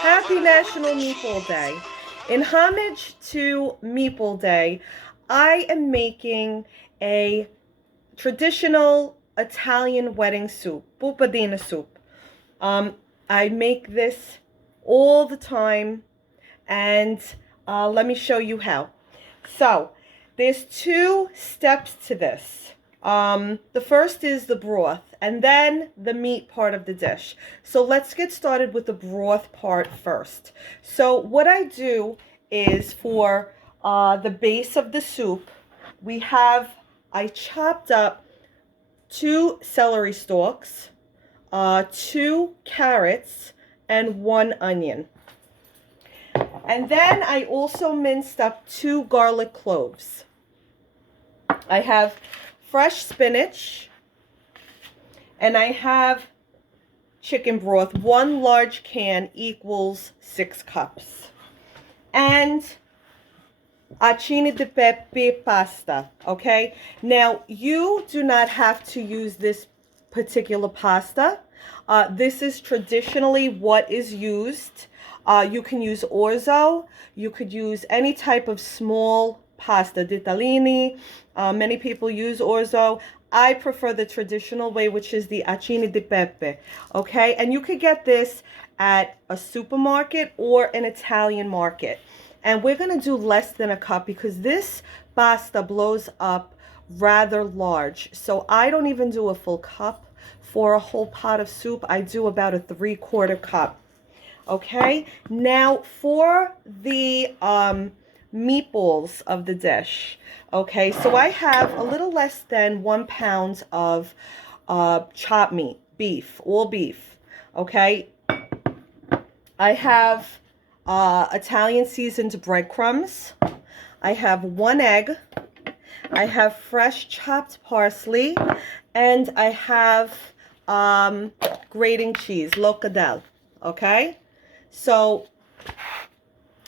Happy National Meatball Day. In homage to Meatball Day, I am making a traditional Italian wedding soup, pupadina soup. I make this all the time, and let me show you how. So, there's two steps to this. The first is the broth, and then the meat part of the dish. So let's get started with the broth part first. So what I do is for the base of the soup, I chopped up 2 celery stalks, 2 carrots, and 1 onion. And then I also minced up 2 garlic cloves. I have fresh spinach, and I have chicken broth. 1 large can equals 6 cups. And acini di pepe pasta, okay? Now, you do not have to use this particular pasta. This is traditionally what is used. You can use orzo. You could use any type of small pasta, ditalini. Many people use orzo. I prefer the traditional way, which is the acini di pepe, okay? And you could get this at a supermarket or an Italian market. And we're going to do less than a cup because this pasta blows up rather large. So I don't even do a full cup for a whole pot of soup. I do about a 3/4 cup. Okay, now for the meatballs of the dish. Okay, so I have a little less than 1 pound of chopped meat, beef, all beef. Okay, I have Italian seasoned breadcrumbs. I have 1 egg. I have fresh chopped parsley, and I have grating cheese, locadelle. Okay, so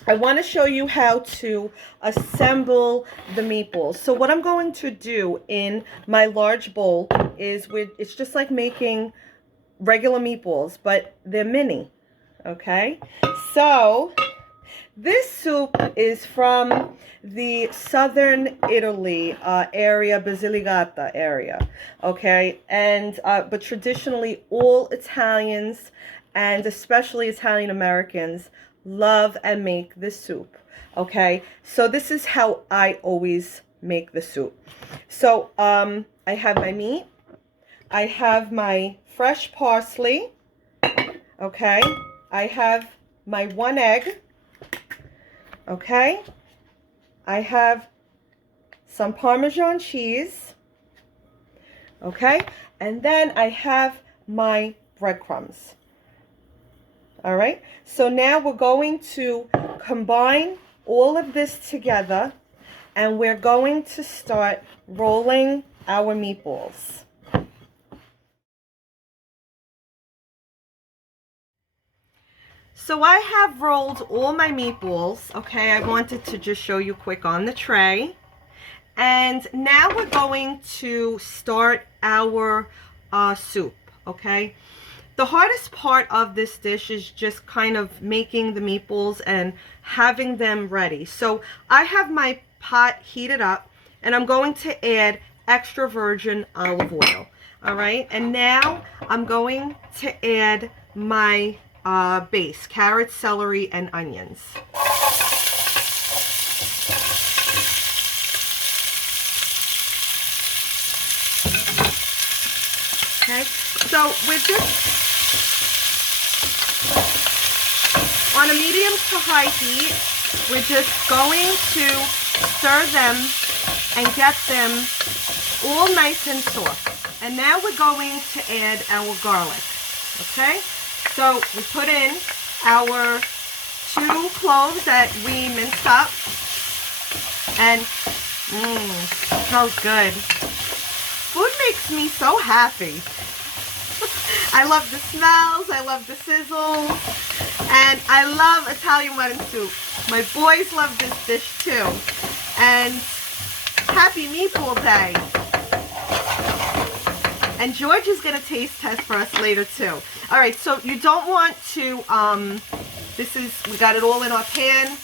I want to show you how to assemble the meatballs. So what I'm going to do in my large bowl is it's just like making regular meatballs, but they're mini. Okay, so this soup is from the southern Italy area, Basilicata area. Okay, and but traditionally all Italians and especially Italian Americans love and make this soup. Okay, so this is how I always make the soup. So I have my meat, I have my fresh parsley, okay, I have my 1 egg, okay, I have some Parmesan cheese, okay, and then I have my breadcrumbs. All right, so now we're going to combine all of this together, and we're going to start rolling our meatballs. So I have rolled all my meatballs. Okay, I wanted to just show you quick on the tray. And now we're going to start our soup, okay? The hardest part of this dish is just kind of making the meatballs and having them ready. So I have my pot heated up, and I'm going to add extra virgin olive oil. All right, and now I'm going to add my base, carrots, celery, and onions. Okay, so we're just on a medium to high heat. We're just going to stir them and get them all nice and soft. And now we're going to add our garlic. Okay, so we put in our 2 cloves that we minced up, and smells good. Food makes me so happy. I love the smells, I love the sizzles, and I love Italian wedding soup. My boys love this dish too. And happy Meatball Day. And George is going to taste test for us later too. All right, so you don't want to, we got it all in our pan.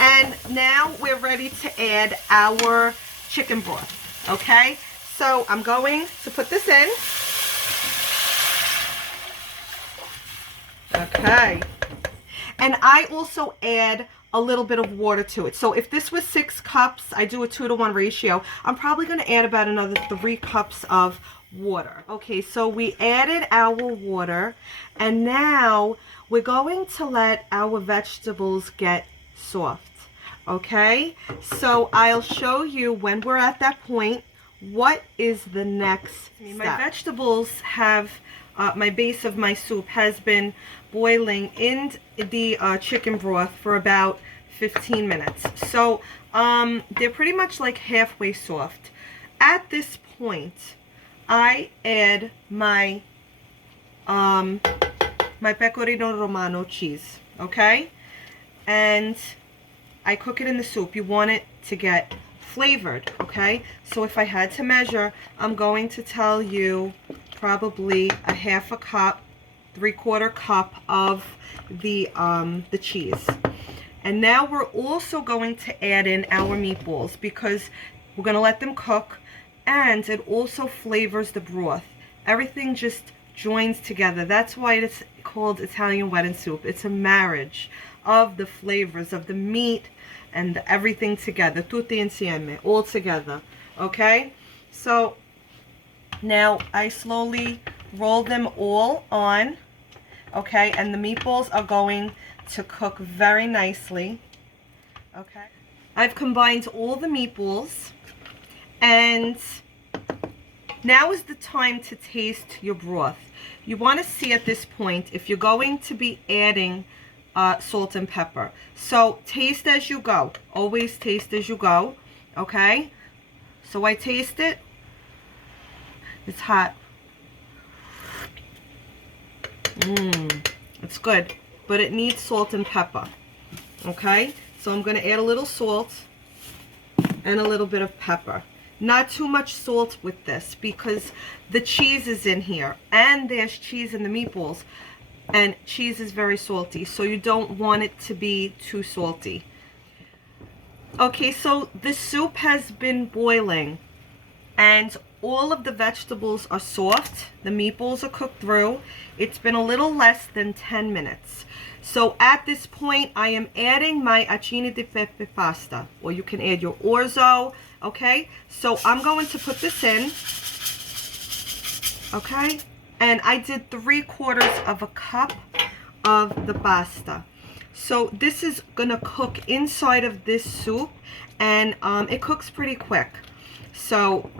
And now we're ready to add our chicken broth, okay? So I'm going to put this in. Okay. And I also add a little bit of water to it. So if this was 6 cups, I do a 2-to-1 ratio. I'm probably going to add about another 3 cups of water. Okay, so we added our water, and now we're going to let our vegetables get soft. Okay, so I'll show you when we're at that point what is the next step. My vegetables have, my base of my soup has been boiling in the chicken broth for about 15 minutes. So they're pretty much like halfway soft. At this point, I add my my pecorino romano cheese, okay? And I cook it in the soup. You want it to get flavored, okay? So if I had to measure, I'm going to tell you probably a half a cup, 3/4 cup of the cheese. And now we're also going to add in our meatballs because we're going to let them cook, and it also flavors the broth. Everything just joins together. That's why it's called Italian wedding soup. It's a marriage of the flavors of the meat and everything together, tutti insieme, all together, okay? So now I slowly roll them all on, okay? And the meatballs are going to cook very nicely, okay? I've combined all the meatballs, and now is the time to taste your broth. You want to see at this point if you're going to be adding salt and pepper. So taste as you go. Always taste as you go, okay? So I taste it. It's hot. It's good, but it needs salt and pepper, okay? So I'm going to add a little salt and a little bit of pepper. Not too much salt with this because the cheese is in here, and there's cheese in the meatballs, and cheese is very salty, so you don't want it to be too salty. Okay, so the soup has been boiling, and all of the vegetables are soft. The meatballs are cooked through. It's been a little less than 10 minutes. So at this point, I am adding my acini di pepe pasta, or you can add your orzo, okay? So I'm going to put this in, okay? And I did 3/4 cup of the pasta. So this is gonna cook inside of this soup, and it cooks pretty quick. So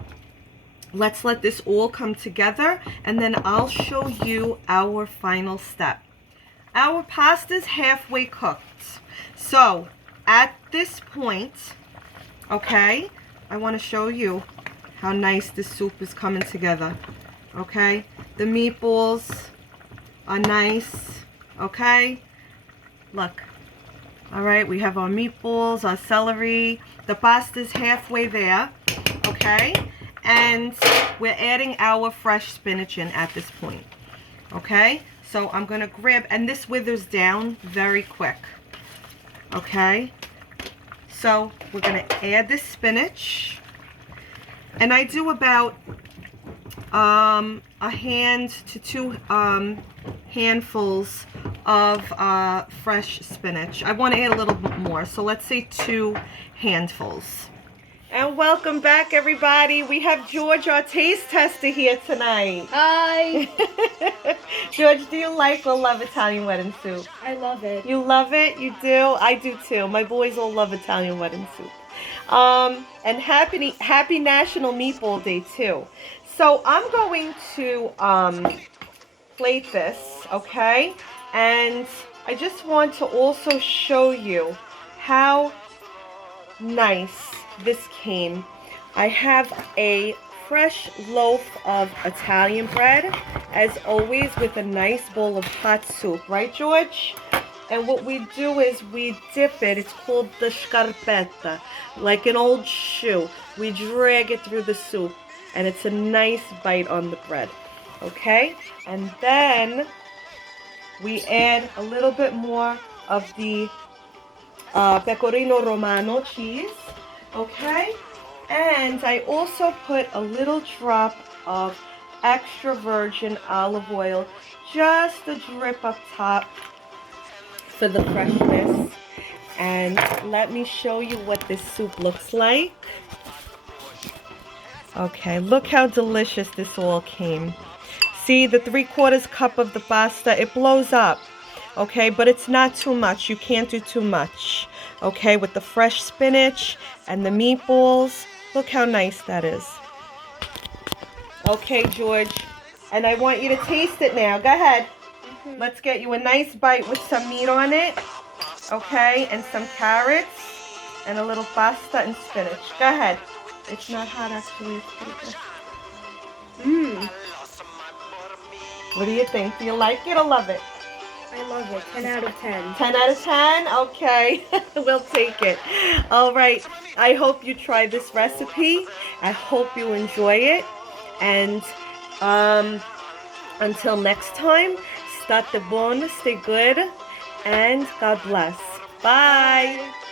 let's let this all come together, and then I'll show you our final step. Our pasta's halfway cooked. So at this point, okay, I want to show you how nice this soup is coming together. Okay, the meatballs are nice, okay? Look. All right, we have our meatballs, our celery. The pasta's halfway there, okay? And we're adding our fresh spinach in at this point, okay? So I'm going to grab, and this withers down very quick, okay? So we're going to add this spinach, and I do about a hand to 2 handfuls of fresh spinach. I want to add a little bit more, so let's say 2 handfuls. And welcome back, everybody. We have George, our taste tester, here tonight. Hi. George, do you like or love Italian wedding soup? I love it. You love it? You do? I do too. My boys all love Italian wedding soup. And happy National Meatball Day too. So I'm going to plate this, okay? And I just want to also show you how nice this came. I have a fresh loaf of Italian bread, as always, with a nice bowl of hot soup, right, George? And what we do is we dip it. It's called the scarpetta, like an old shoe. We drag it through the soup. and it's a nice bite on the bread. Okay, and then we add a little bit more of the pecorino romano cheese. Okay, and I also put a little drop of extra virgin olive oil, just a drip up top for the freshness. And let me show you what this soup looks like. Okay, look how delicious this all came. See, the 3/4 cup of the pasta, it blows up. Okay, but it's not too much. You can't do too much. Okay, with the fresh spinach and the meatballs. Look how nice that is. Okay, George. And I want you to taste it now. Go ahead. Let's get you a nice bite with some meat on it. Okay, and some carrots. And a little pasta and spinach. Go ahead. It's not hot, actually. It's pretty good. Mmm. What do you think? Do you like it or love it? I love it. 10 out of 10. 10 out of 10? Okay. We'll take it. All right. I hope you try this recipe. I hope you enjoy it. And until next time, state buono, stay good, and God bless. Bye.